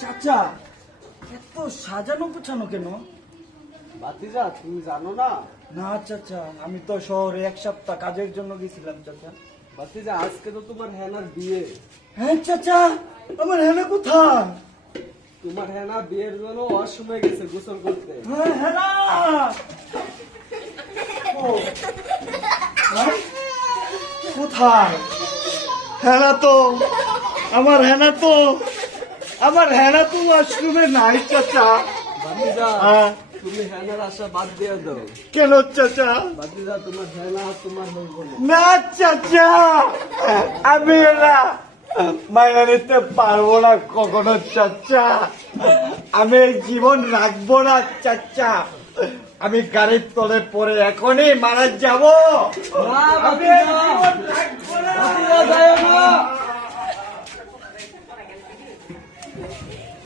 চাচা এত সাজানো গোছানো কেন? বাতিজা তুমি জানো না? না চাচা আমি তো শহরে এক সপ্তাহ কাজের জন্য গেছিলাম চাচা। বাতিজা আজকে তো তোমার হেনার বিয়ে। হ্যাঁ চাচা আমার হেনা কোথায়? তোমার হেনা বিয়ের জন্য অসময় গেছে গোসল করতে। হ্যাঁ হেনা? কোথায়? হেনা তো আমার হেনা তো। আমার হেনা তো ওয়াশরুমে নাই চাচা। হ্যাঁ। তুমি হেনার আশা বাদ দিয়ে দাও। কেন চাচা? তোমার হেনা তোমার না না চাচা। আমি না মাইনা নিতে পারব না কখনো চাচা। আমি জীবন রাখব না চাচা। আমি গাড়ির তলে পরে এখনই মারা যাব। না, আমি এই বাতিজা। জীবন Thank you.